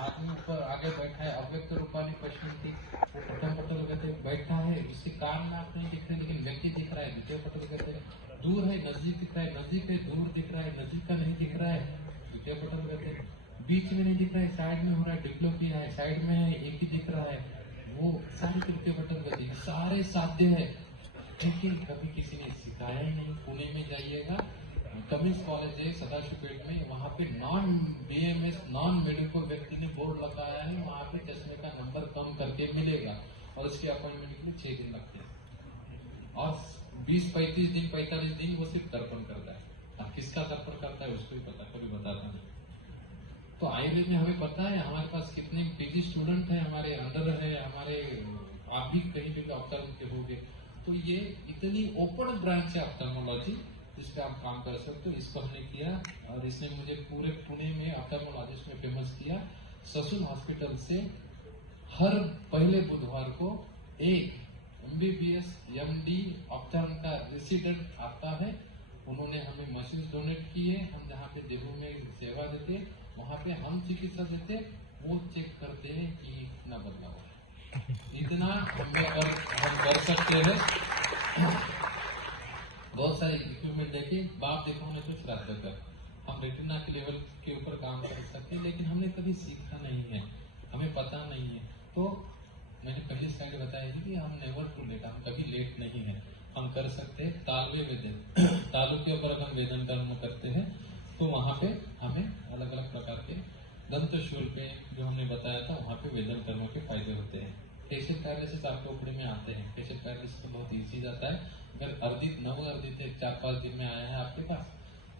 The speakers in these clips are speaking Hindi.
आदमी ऊपर आगे बैठा है, अव्यक्त रूपानी पश्चिम थी, वो प्रथम पटल कहते बैठा है, उसके कान में आप नहीं दिख रहे लेकिन व्यक्ति दिख रहा है, द्वितीय पटल कहते हैं दूर है नजदीक दिख रहा है, नजदीक है दूर दिख रहा है, नजदीक का नहीं दिख रहा है, द्वितीय पटल कहते हैं बीच में नहीं दिख रहा है, साइड में हो रहा है, डिप्लोपिया है, साइड में है एक ही दिख रहा है, वो सारी तृतीय पटल कहते हैं, सारे साध्य है। लेकिन कभी किसी ने सिखाया ही नहीं। पुणे में जाइएगा, कमिंस कॉलेज है सदाशिवपेट में, वहां पे नॉन बीएमएस नॉन मेडिकल व्यक्ति ने बोर्ड लगाया है, वहां पे चश्मे का नंबर कम करके मिलेगा और उसके अपॉइंटमेंट के लिए 6 दिन लगते हैं और 20-35 दिन 45 दिन वो सिर्फ दर्पण करता है। अब किसका दर्पण करता है उसको ही पता, कभी बताता नहीं। तो आयुर्वेद में हमें पता है हमारे पास कितने पीजी स्टूडेंट है, हमारे अंडर है, हमारे आप भी कहीं भी ऑप्थेल्म के होंगे, तो ये इतनी ओपन ब्रांच है ऑप्थेल्मोलॉजी, इस पे आप काम कर सकते हो। इसको हमने किया और इसने मुझे पूरे पुणे में ऑप्थेल्मोलॉजिस्ट में फेमस किया। ससुन हॉस्पिटल से हर पहले बुधवार को एक एमबीबीएस एमडी ऑप्थेल्म का रेसिडेंट आता है। उन्होंने हमें मशीन डोनेट किए, हम जहाँ पे देहू में सेवा देते वहां पे हम चिकित्सा देते, वो चेक करते हैं कि कितना बदलाव है। इतना हम कर सकते हैं। बहुत सारे इक्विपमेंट देखे, बाप देखो ने कुछ श्राद्ध कर, हम रेटिना के लेवल के ऊपर काम कर सकते हैं, लेकिन हमने कभी सीखा नहीं है, हमें पता नहीं है। तो मैंने पहले स्लाइड बताई थी कि हम नेवर टू लेट, हम कभी लेट नहीं है, हम कर सकते हैं। तालवे वेदन तालु के ऊपर अगर वेदन कर्म करते हैं तो वहां पे हमें अलग अलग प्रकार के दंत शूल पे जो हमने बताया था वहां पे वेदन कर्म के फायदे होते हैं। फेशियल पैरालिसिस आपके ऊपर में आते हैं, फेशियल पैरालिसिस तो बहुत ईजी जाता है। अगर अर्जित नव अर्जित 4-5 दिन में आया है आपके पास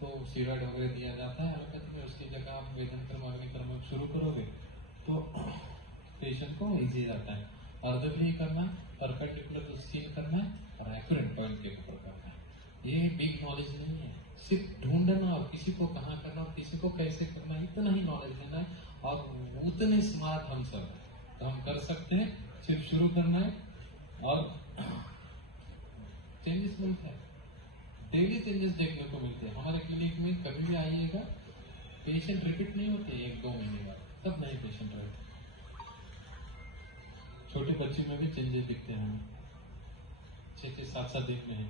तो स्टीरॉइड वगैरह दिया जाता है एलोपैथी में, उसकी जगह आप वेदन कर्म अग्नि कर्म शुरू करोगे तो पेशेंट को इजी जाता है। अर्धग्रही करना, परपेंडिकुलर टू स्किन करना और एक्यूरेट पॉइंट के ऊपर करना है। ये बिग नॉलेज नहीं है, सिर्फ ढूंढना और किसी को कहाँ करना और किसी को कैसे करना, इतना ही नॉलेज देना है और उतने स्मार्ट हम सब हैं। तो हम कर सकते हैं, सिर्फ शुरू करना है और चेंजेस मिलता है, डेली चेंजेस देखने को मिलते हैं। हमारे क्लिनिक में कभी भी आइएगा, पेशेंट रिपीट नहीं होते 1-2 महीने बाद, तब नए पेशेंट रहते। छोटे बच्चे में भी चेंजेस दिखते हैं हमें, 6-7 दिन में है।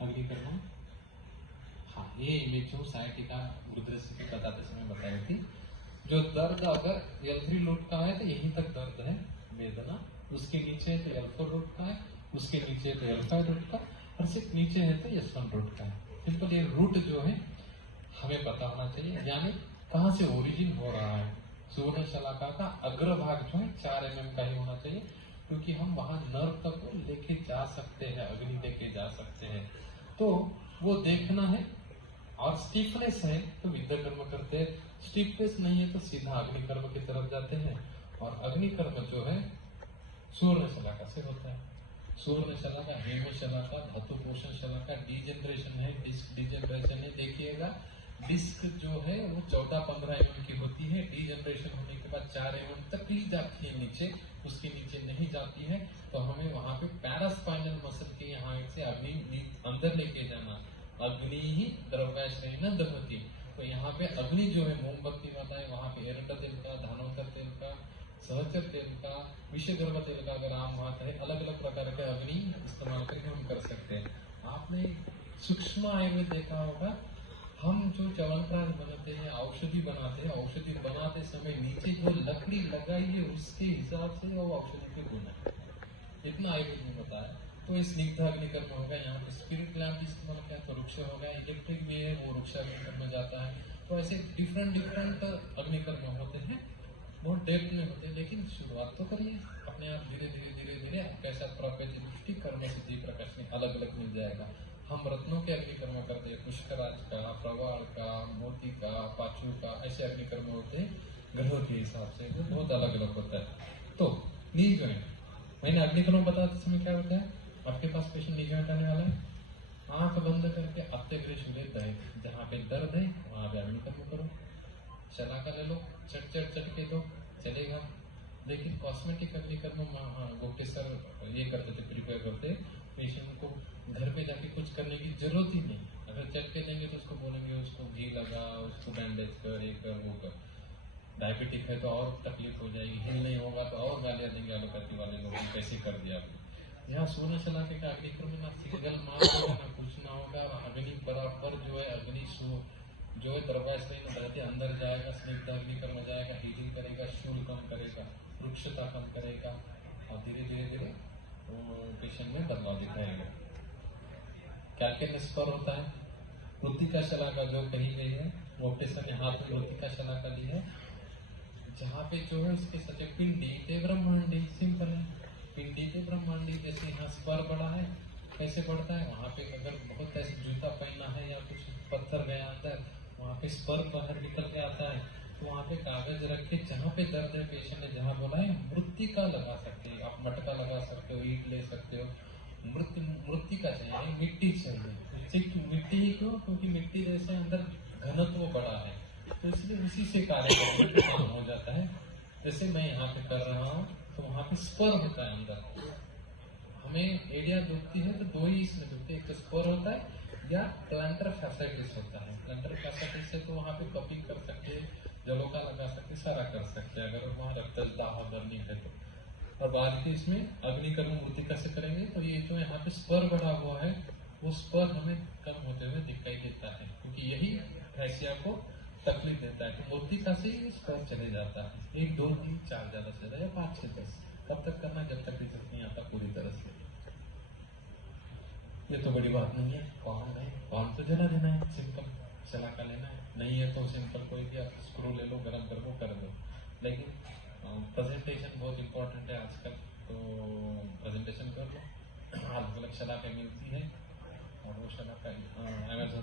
अग्नि कर्म, हाँ ये इमेज जो साइटिका रुद्रस्य की बताते समय बताई थी, जो दर्द अगर L3 लूट का है तो यहीं तक दर्द है वेदना, उसके नीचे है तो L4 रूट का है, उसके नीचे है तो L5 रूट का, और सिर्फ नीचे है तो S1 रूट का है। सिंपल ये रूट जो है हमें पता होना चाहिए, यानी कहाँ से ओरिजिन हो रहा है। सुवर्ण शलाका का अग्रभाग जो है 4 mm का ही होना चाहिए, क्योंकि हम वहां नर्व तक को लेके जा सकते हैं, अग्नि लेके जा सकते हैं, तो वो देखना है। और स्टिफनेस है तो विद्या कर्म करते हैं, स्टिफनेस नहीं है तो सीधा अग्नि कर्म की तरफ जाते हैं। और अग्नि कर्म जो है सुवर्ण शलाका से होता है। सुवर्ण शलाका, हेम शलाका, धातु पोषण शलाका, डीजेनरेशन है, डिस्क डीजेनरेशन है। देखिएगा डिस्क जो है वो 14-15 mm की होती है, डीजेनरेशन होने के बाद 4 mm तक ही जाती है नीचे, उसके नीचे नहीं जाती है। तो हमें वहां पे पैरास्पाइनल मसल के यहाँ से अग्नि अंदर लेके जाना, अग्नि ही द्रव्याश्रय न दहती। तो यहाँ पे अग्नि जो है मोमबत्ती बताए, वहां पे एरंडा तेल का, धानोतर तेल का, सहचर तेल का, विषगर्भ तेल का अगर आम बात है, अलग अलग प्रकार के अग्नि इस्तेमाल करके हम कर सकते हैं। आपने सूक्ष्म आयुर्वेद देखा होगा, हम जो च्यवनप्राश बनाते हैं, औषधि बनाते हैं, औषधि बनाते समय नीचे जो लकड़ी लगाई है उसके हिसाब से वो औषधि के गुण है, इतना आयुर्वेद में बताया। तो इस स्निग्ध अग्नि कर्म हो गया, यहाँ पे स्पिरिट लैम्प इस्तेमाल किया तो वृक्ष हो गया, इलेक्ट्रिक भी है वो वृक्ष अग्नि कर्म में जाता है। तो ऐसे डिफरेंट अग्नि कर्म होते हैं, बहुत डेप्थ में होते हैं। लेकिन शुरुआत तो करिए अपने आप, धीरे धीरे कैसा प्रकृति दृष्टि कर्म सिद्धि प्रकाश में अलग अलग मिल जाएगा। हम रत्नों के अग्नि कर्म करते हैं, पुष्कराज का, प्रवाल का, मोती का, पाचू का, ऐसे अग्नि कर्म होते हैं ग्रहों के हिसाब से, जो बहुत अलग अलग होता है। तो नींद करें, मैंने अग्नि कर्म बताते समय क्या होता है, आपके पास पेशेंट नींद हटाने वाला है, आंख बंद करके अत्यग्र सूर्य है, जहाँ पे दर्द है वहां पे अग्नि कर्म करो, शलाका ले लो, चट के लो, चलेगा। लेकिन कॉस्मेटिक अग्नि कर्म गोप्टे सर ये करते थे, प्रिपेयर करते पेशेंट को घर पे जाके कुछ करने की जरूरत ही नहीं। अगर चट के देंगे तो उसको बोलेंगे उसको घी लगा, उसको बैंडेज कर, ये कर, वो कर। डायबिटिक है तो और तकलीफ हो जाएगी, हिल नहीं होगा तो और गालियां देंगे एलोपैथी वाले लोग, कैसे कर दिया आपने। यहाँ सोना चला के अग्निकर में ना सिग्नल मार होगा ना कुछ ना होगा, अग्नि बराबर जो है अग्नि जो है दरवाजे में रहते अंदर जाएगा, स्निग्ध अग्निकर में जाएगा, हीलिंग करेगा, शूल कम करेगा, वृक्षता कम करेगा, और धीरे धीरे धीरे पेशेंट में बदलाव दिखाएगा। कैल्शियम स्पर होता है, मृतिका शलाका जो कही गई है, ऑपरेशन ने हाथ में मृतिका शलाका ली है, जहाँ पे जो है उसके सचे पिंडी ते ब्रह्मांडी, सिंपल है, पिंडी ते ब्रह्मांडी। जैसे यहाँ स्पर बड़ा है, कैसे बढ़ता है, वहाँ पे अगर बहुत ऐसे जूता पहना है या कुछ पत्थर गया अंदर, वहाँ पे स्पर बाहर निकल के आता है, तो वहाँ पे कागज रख के जहाँ पे दर्द है पेशेंट ने जहाँ बोला है मृतिका लगा सकते हैं आप, मटका लगा सकते हो, ईट ले सकते हो, मृतिका चाहिए, मिट्टी चाहिए। मिट्टी ही क्यों, क्योंकि मिट्टी जैसे अंदर घनत्व बड़ा है, तो इसलिए उसी से कार्य करने का काम हो जाता है। जैसे मैं यहाँ पे कर रहा हूँ तो वहाँ पे स्पर होता है अंदर, हमें एरिया दुखती है तो दो ही इसमें दुखती है, एक तो स्पर होता है या प्लांटर फैसाइटिस होता है। प्लांटर फैसाइटिस से तो वहाँ पे कपिंग कर सकते हैं, जलोका लगा सकते, सारा कर सकते हैं अगर वहाँ रक्तदाह बर्नी है तो। और बाद में इसमें अग्निकर्म मृतिका से करेंगे तो ये जो यहाँ पे स्पर बढ़ा हुआ है वो स्पर हमें कम होते हुए दिखाई देता है, क्योंकि यही फैसिया को तकलीफ देता है। तो मृतिका से ही स्पर चले जाता है, 1 2 3 4 ज्यादा से ज्यादा 5 6 10 तब तक करना जब तक रिजल्ट नहीं आता पूरी तरह से। ये तो बड़ी बात नहीं है, कौन तो जला देना है, सिंपल शलाका लेना है, नहीं है तो सिंपल कोई भी आप स्क्रू ले लो, गर्म कर लो, कर दो। लेकिन प्रेजेंटेशन बहुत इंपॉर्टेंट है आजकल, तो प्रेजेंटेशन कर लो। अलग अलग शलाका मिलती है और वो शलाका अमेज़न